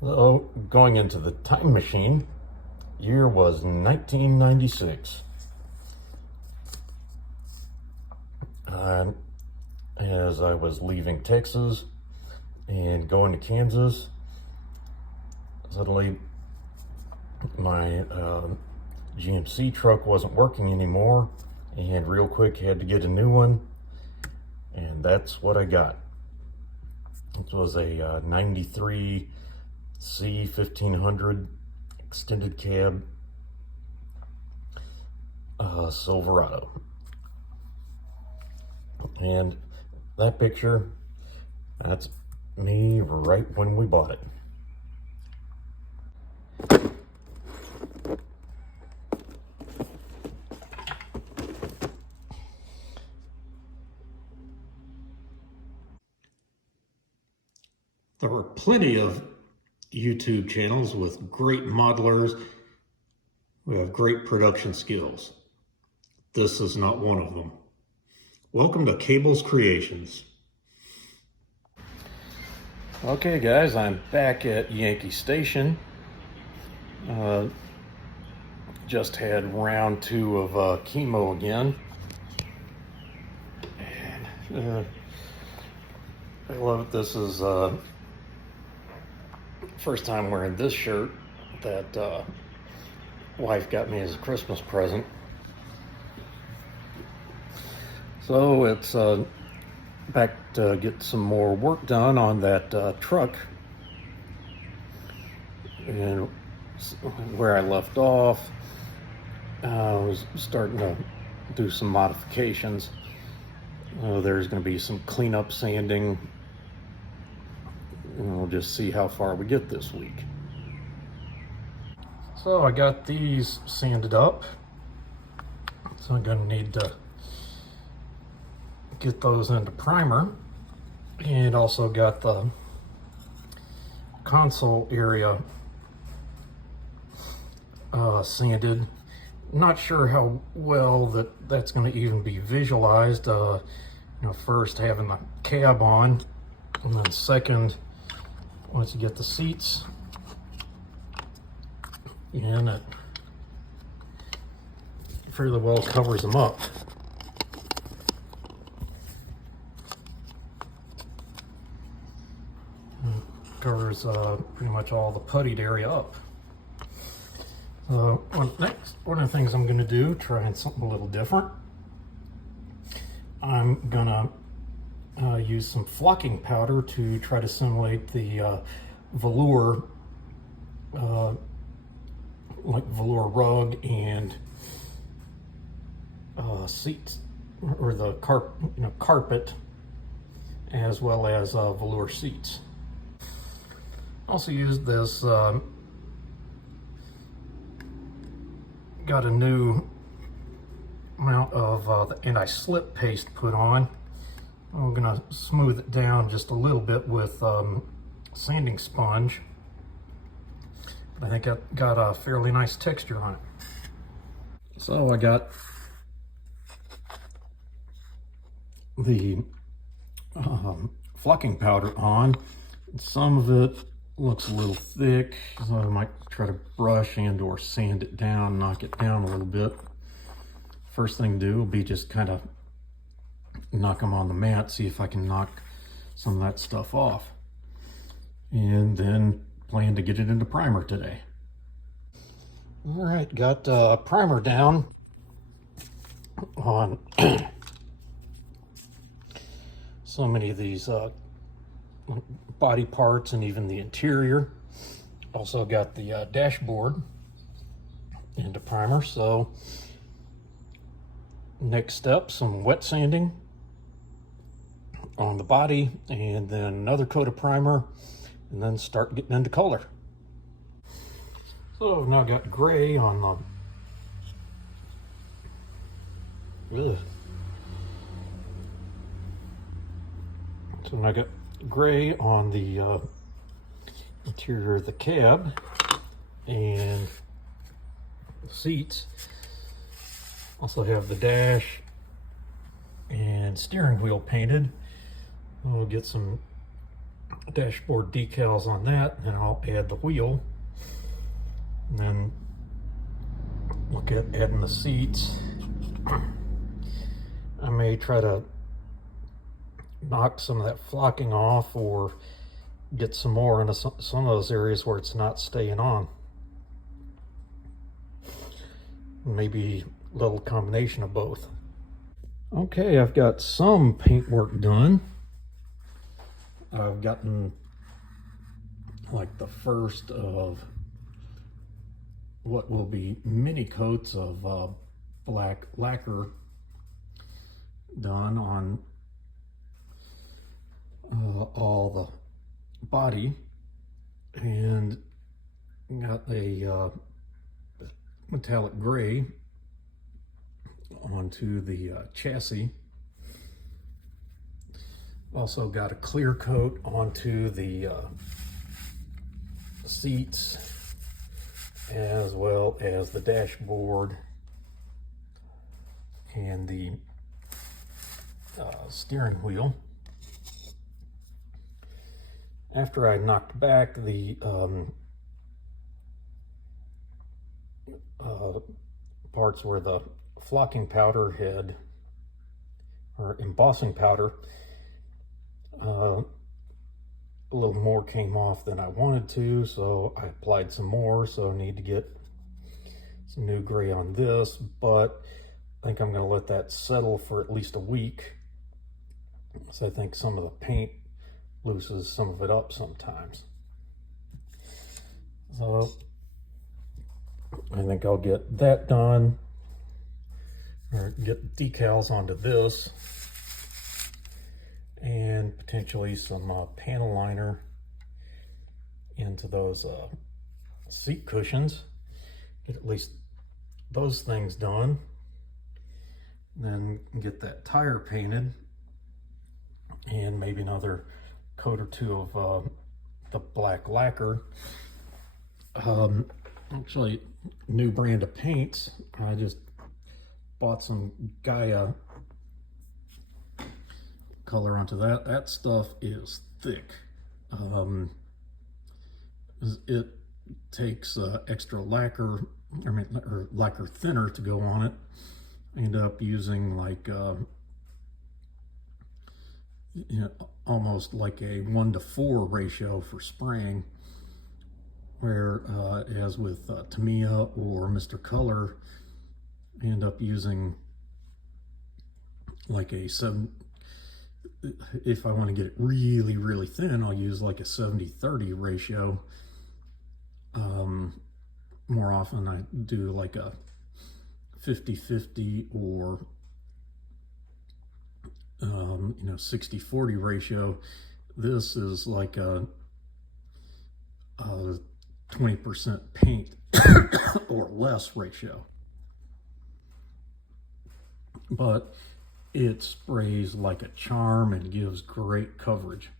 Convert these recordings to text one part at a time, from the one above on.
So, going into the time machine, year was 1996. As I was leaving Texas and going to Kansas, suddenly my GMC truck wasn't working anymore, and real quick had to get a new one, and that's what I got. It was a 93 C1500 extended cab Silverado. And that picture, that's me right when we bought it. There are plenty of YouTube channels with great modelers who have great production skills. This is not one of them. Welcome to Cable's Creations. Okay guys, I'm back at Yankee Station. Just had round 2 of chemo again. And I love it. This is first time wearing this shirt that wife got me as a Christmas present. So it's back to get some more work done on that truck. And where I left off, I was starting to do some modifications. There's going to be some cleanup sanding, and we'll just see how far we get this week. So I got these sanded up, so I'm going to need to get those into primer, and also got the console area sanded. Not sure how well that's going to even be visualized. First having the cab on, and then second, once you get the seats in, it fairly well covers them up. Covers pretty much all the puttied area up. Next, one of the things I'm going to do, trying something a little different, I'm going to use some flocking powder to try to simulate the velour, like velour rug and seats, or the carpet, as well as velour seats. Also used this, got a new amount of the anti-slip paste put on. I'm gonna smooth it down just a little bit with sanding sponge. But I think I got a fairly nice texture on it. So I got the flocking powder on. Some of it looks a little thick, so I might try to brush and or sand it down, knock it down a little bit. First thing to do will be just kind of knock them on the mat, see if I can knock some of that stuff off. And then plan to get it into primer today. All right, got primer down on so many of these body parts and even the interior. Also got the dashboard into primer. So next step, some wet sanding on the body, and then another coat of primer, and then start getting into color. So I've now got gray on the So now I got gray on the interior of the cab and the seats. Also have the dash and steering wheel painted. We'll get some dashboard decals on that, and I'll add the wheel, and then look at adding the seats. I may try to knock some of that flocking off or get some more into some of those areas where it's not staying on. Maybe a little combination of both. Okay, I've got some paintwork done. I've gotten like the first of what will be mini coats of black lacquer done on all the body, and got a metallic gray onto the chassis. Also got a clear coat onto the seats, as well as the dashboard and the steering wheel. After I knocked back the parts where the flocking powder had, or embossing powder, a little more came off than I wanted to, so I applied some more. So I need to get some new gray on this, but I think I'm going to let that settle for at least a week, so I think some of the paint loosens some of it up sometimes. So I think I'll get that done, or get decals onto this, and potentially some panel liner into those seat cushions. Get at least those things done. Then get that tire painted, and maybe another coat or two of the black lacquer. Actually, new brand of paints. I just bought some Gaia color onto that. That stuff is thick. It takes extra lacquer, or lacquer thinner to go on it. I end up using like almost like a 1:4 ratio for spraying, where as with Tamiya or Mr. Color, I end up using like a 7. If I want to get it really, really thin, I'll use like a 70-30 ratio. More often I do like a 50-50 or 60-40 ratio. This is like a 20% paint or less ratio, but it sprays like a charm and gives great coverage.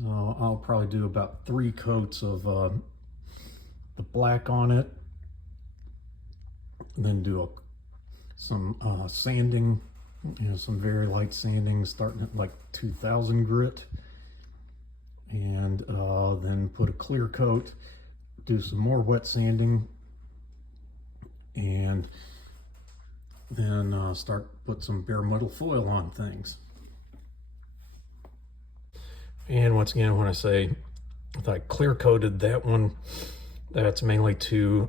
So I'll probably do about 3 coats of the black on it, and then do some sanding, some very light sanding starting at like 2000 grit, and then put a clear coat, do some more wet sanding, and then put some bare metal foil on things. And once again, when I say if I clear coated that one, that's mainly to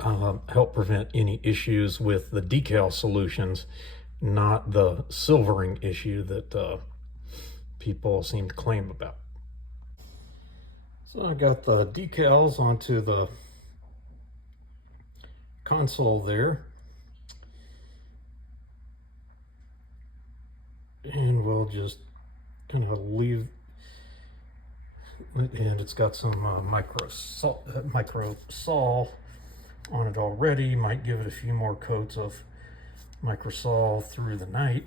help prevent any issues with the decal solutions, not the silvering issue that people seem to claim about. So I got the decals onto the console there, and we'll just kind of leave it, and it's got some micro sol on it already. Might give it a few more coats of micro sol through the night.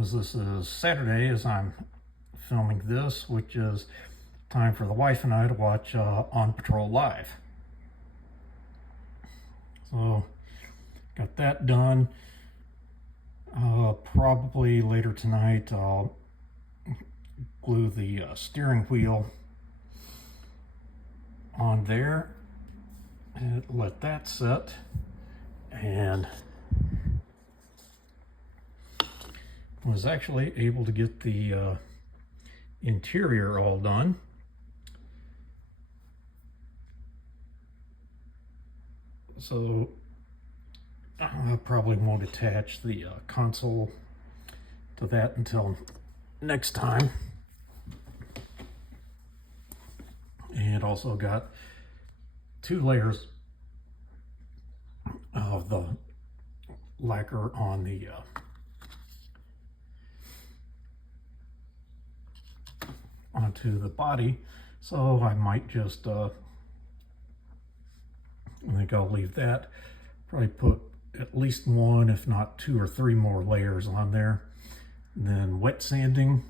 As this is Saturday as I'm filming this, which is time for the wife and I to watch On Patrol Live. So got that done. Probably later tonight I'll glue the steering wheel on there and let that set, and was actually able to get the interior all done. So I probably won't attach the console to that until next time. And also got 2 layers of the lacquer on the onto the body, so I might just I think I'll leave that, probably put at least 1 if not 2 or 3 more layers on there, and then wet sanding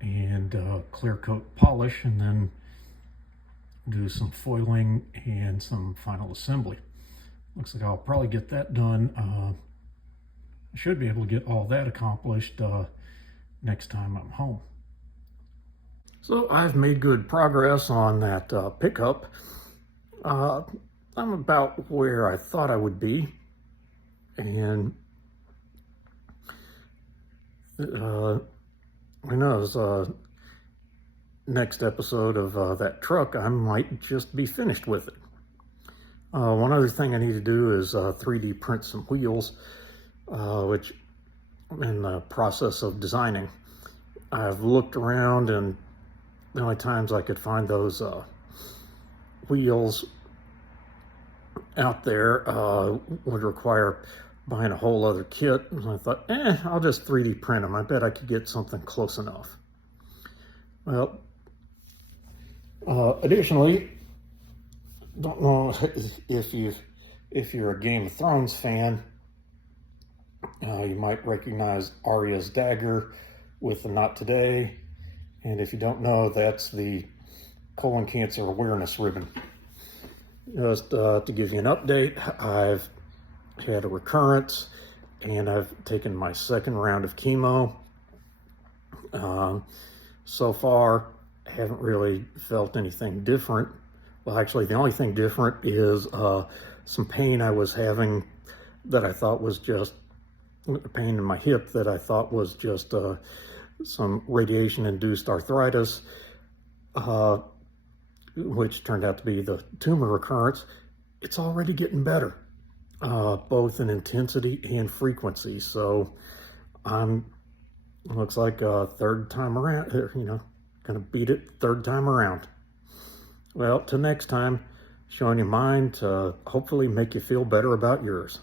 and clear coat polish, and then do some foiling and some final assembly. Looks like I'll probably get that done. I should be able to get all that accomplished next time I'm home. So I've made good progress on that pickup. I'm about where I thought I would be, and who knows, next episode of that truck I might just be finished with it. One other thing I need to do is 3D print some wheels, which I'm in the process of designing. I've looked around, and the only times I could find those wheels out there would require buying a whole other kit. And I thought, I'll just 3D print them. I bet I could get something close enough. Well, additionally, don't know if you're a Game of Thrones fan, you might recognize Arya's dagger with the Not Today. And if you don't know, that's the colon cancer awareness ribbon. Just to give you an update, I've had a recurrence and I've taken my 2nd round of chemo. So far, I haven't really felt anything different. Well, actually, the only thing different is some pain I was having that I thought was just pain in my hip that I thought was just some radiation-induced arthritis, which turned out to be the tumor recurrence. It's already getting better, both in intensity and frequency. So looks like a 3rd time around, gonna beat it 3rd time around. Well, till next time, showing you mine to hopefully make you feel better about yours.